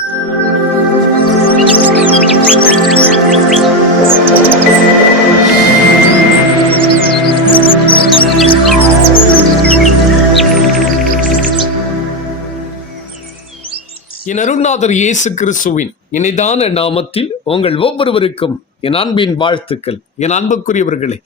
என் அருள்நாதர் இயேசு கிறிஸ்துவின் இணைதான நாமத்தில் உங்கள் ஒவ்வொருவருக்கும் என் அன்பின் வாழ்த்துக்கள். என் அன்புக்குரியவர்களே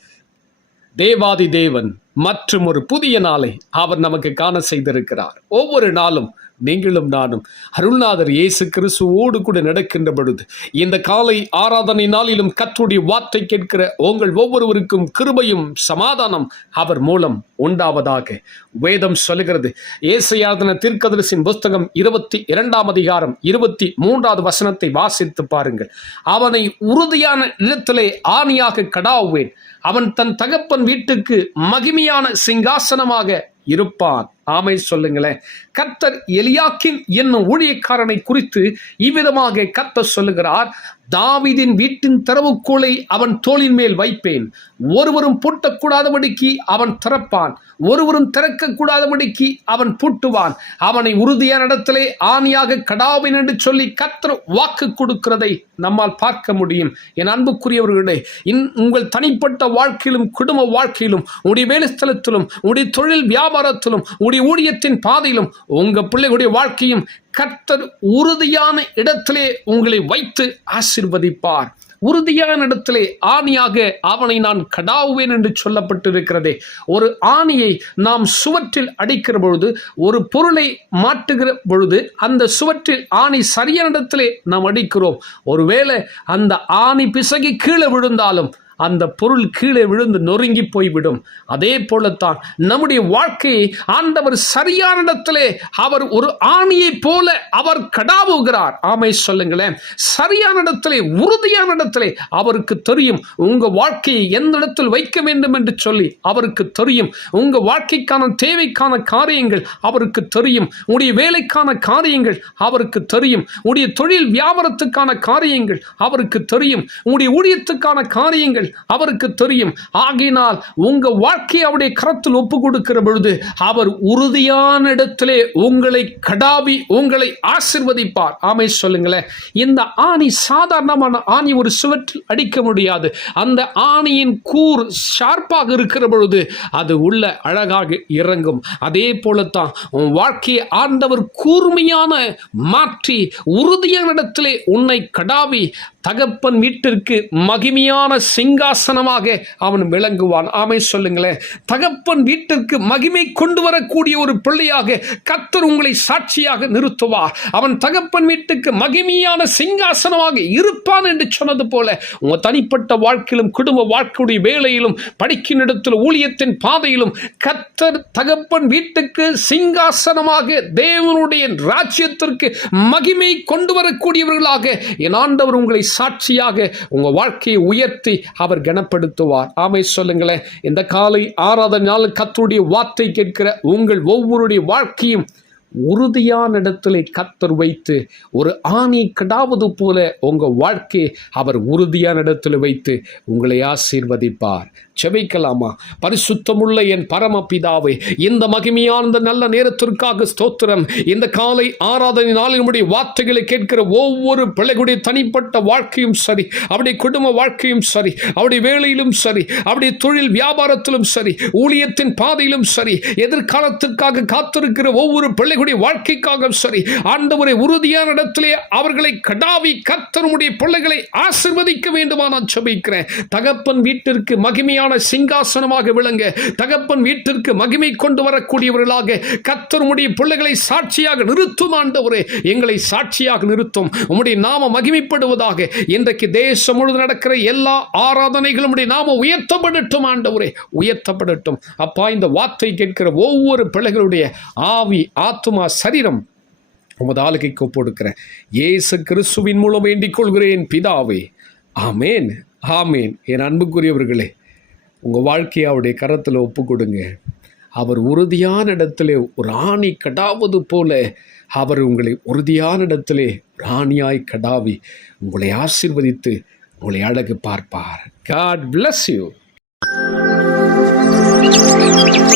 தேவாதி தேவன் மற்றும் ஒரு புதிய நாளை அவர் நமக்கு காண செய்திருக்கிறார். ஒவ்வொரு நாளும் நீங்களும் நானும் அருள்நாதர் இயேசு கிறிஸ்துவோடு கூட நடக்கின்ற பொழுது இந்த காலை ஆராதனை நாளிலும் கற்றுடைய வார்த்தை கேட்கிற உங்கள் ஒவ்வொருவருக்கும் கிருபையும் சமாதானம் அவர் மூலம் உண்டாவதாக வேதம் சொல்லுகிறது. ஏசையாதன தீர்க்கதரிசின் புஸ்தகம் இருபத்தி இரண்டாம் அதிகாரம் இருபத்தி மூன்றாவது வசனத்தை வாசித்து பாருங்கள். அவனை உறுதியான இடத்திலே ஆணியாக கடாவேன். அவன் தன் தகப்பன் வீட்டுக்கு மகிமையான சிங்காசனமாக இருப்பான். ஆமை சொல்லுங்களேன். கர்த்தர் எலியாக்கின் என்னும் ஊழியக்காரனை குறித்து இவ்விதமாக கர்த்தர் சொல்லுகிறார் தாவிதின் வீட்டின் திறவுக்கோளை அவன் தோளின் மேல் வைப்பேன். ஒருவரும் பூட்டக்கூடாதபடிக்கு அவன் திறப்பான். ஒருவரும் திறக்கக்கூடாதபடிக்கு அவன் பூட்டுவான். அவனை உறுதியான இடத்திலே ஆணியாக கடாவின் என்று சொல்லி கர்த்தர் வாக்கு கொடுக்கிறதை நம்மால் பார்க்க முடியும். என் அன்புக்குரியவர்களே இன் உங்கள் தனிப்பட்ட வாழ்க்கையிலும் குடும்ப வாழ்க்கையிலும் உடைய வேலைஸ்தலத்திலும் உடைய தொழில் வியாபாரத்திலும் உடைய ஊழியத்தின் பாதையிலும் உங்கள் பிள்ளைகளுடைய வாழ்க்கையும் கர்த்தர் உறுதியான இடத்திலே உங்களை வைத்து ஆசிர்வதிப்பார். உறுதியான இடத்திலே ஆணியாக அவனை நான் கடாவுவேன் என்று சொல்லப்பட்டிருக்கிறதே. ஒரு ஆணியை நாம் சுவற்றில் அடிக்கிற பொழுது ஒரு பொருளை மாட்டுகிற பொழுது அந்த சுவற்றில் ஆணி சரியான இடத்திலே நாம் அடிக்கிறோம். ஒருவேளை அந்த ஆணி பிசகி கீழே விழுந்தாலும் அந்த பொருள் கீழே விழுந்து நொறுங்கி போய்விடும். அதே போலத்தான் நம்முடைய வாழ்க்கையை ஆண்டவர் சரியான இடத்திலே அவர் ஒரு ஆணியை போல அவர் கடாவுகிறார். ஆமை சொல்லுங்களேன். சரியான இடத்திலே உறுதியான இடத்திலே அவருக்கு தெரியும் உங்க வாழ்க்கையை எந்த இடத்தில் வைக்க வேண்டும் என்று சொல்லி அவருக்கு தெரியும். உங்க வாழ்க்கைக்கான தேவைக்கான காரியங்கள் அவருக்கு தெரியும். உடைய வேலைக்கான காரியங்கள் அவருக்கு தெரியும். உடைய தொழில் வியாபாரத்துக்கான காரியங்கள் அவருக்கு தெரியும். உடைய ஊழியத்துக்கான காரியங்கள் அவருக்கு தெரியும். ஆகினால் உங்க வாழ்க்கையை அவருடைய கரத்தில் ஒப்பு கொடுக்கிற பொழுது அவர் உறுதியான இடத்திலே உங்களை கடாவி உங்களை ஆசிர்வதிப்பார். ஆமை சொல்லுங்களேன். இந்த ஆணி சாதாரணமான ஆணி ஒரு சுவற்றில் அடிக்க முடியாது. அந்த ஆணியின் கூர் ஷார்ப்பாக இருக்கிற பொழுது அது உள்ள அழகாக இறங்கும். அதே போலத்தான் உன் வாழ்க்கையை ஆண்டவர் கூர்மையான மாற்றி உறுதியான இடத்திலே உன்னை கடாவி தகப்பன் வீட்டிற்கு மகிமையான சிங்காசனமாக அவன் விளங்குவான். ஆமை சொல்லுங்களேன் தகப்பன் வீட்டிற்கு மகிமை கொண்டு வரக்கூடிய ஒரு பிள்ளையாக கத்தர் உங்களை சாட்சியாக நிறுத்துவார் அவன் தகப்பன் வீட்டுக்கு மகிமையான சிங்காசனமாக இருப்பான் என்று சொன்னது போல உங்க தனிப்பட்ட வாழ்க்கையிலும் குடும்ப வாழ்க்கையுடைய வேலையிலும் படிக்கும் இடத்தில் ஊழியத்தின் பாதையிலும் கத்தர் தகப்பன் வீட்டுக்கு சிங்காசனமாக தேவனுடைய ராஜ்யத்திற்கு மகிமை கொண்டு வரக்கூடியவர்களாக என் ஆண்டவர் உங்களை சாட்சியாக உங்க வாழ்க்கையை உயர்த்தி அவர் கனப்படுத்துவார். ஆமை சொல்லுங்களேன் இந்த காலை ஆறாவது நாள் கத்துடைய வார்த்தை கேட்கிற உங்கள் ஒவ்வொருடைய வாழ்க்கையும் உறுதியான இடத்திலே கத்தர் வைத்து ஒரு ஆணி கடாவது போல உங்கள் வாழ்க்கையை அவர் உறுதியான இடத்தில் வைத்து உங்களை ஆசீர்வதிப்பார். செபிக்கலாமா பரிசுத்தமுள்ள என் பரமபிதாவை இந்த மகிமையான இந்த நல்ல நேரத்திற்காக ஸ்தோத்திரம். இந்த காலை ஆராதனை நாளினுடைய வார்த்தைகளை கேட்கிற ஒவ்வொரு பிள்ளைகளுடைய தனிப்பட்ட வாழ்க்கையும் சரி அவருடைய குடும்ப வாழ்க்கையும் சரி அவருடைய வேலையிலும் சரி அவருடைய தொழில் வியாபாரத்திலும் சரி ஊழியத்தின் பாதையிலும் சரி எதிர்காலத்துக்காக காத்திருக்கிற ஒவ்வொரு பிள்ளைகளுடைய வாழ்க்கைக்காக சரி ஆண்டவரை உறுதியான இடத்திலே அவர்களை கடாவி கத்தனுடைய பிள்ளைகளை ஆசிர்வதிக்க வேண்டுமா நான் சபிக்கிறேன் தகப்பன் வீட்டிற்கு மகிமையான சிங்காசனமாக விளங்க தகப்பன் வீட்டிற்கு மகிமை கொண்டு வரக்கூடியவர்களாக கத்தருடைய பிள்ளைகளை சாட்சியாக நிறுத்தும் ஆண்டவரே எங்களை சாட்சியாக நிறுத்தும். உம்முடைய நாம மகிமைப்படுவதாக இன்றைக்கு தேசம் முழுவதும் நடக்கிற எல்லா ஆராதனைகளும் நாம உயர்த்தப்படட்டும் ஆண்டவரே உயர்த்தப்படட்டும். அப்பா இந்த வார்த்தை கேட்கிற ஒவ்வொரு பிள்ளைகளுடைய ஆவி ஆத்துமா சரீரம். உமது ஆளுகைக்கு ஒப்படுக்கிறேன் இயேசு கிறிஸ்துவின் மூலம் வேண்டிக் கொள்கிறேன் பிதாவே. ஆமேன் ஆமேன். என் அன்புக்குரியவர்களே உங்கள் வாழ்க்கையை அவருடைய கரத்தில் ஒப்பு கொடுங்க. அவர் உறுதியான இடத்திலே ஒரு ஆணி கடாவது போல அவர் உங்களை உறுதியான இடத்திலே ராணியாய் கடாவி உங்களை ஆசீர்வதித்து உங்களை அழகு பார்ப்பார். God bless you Música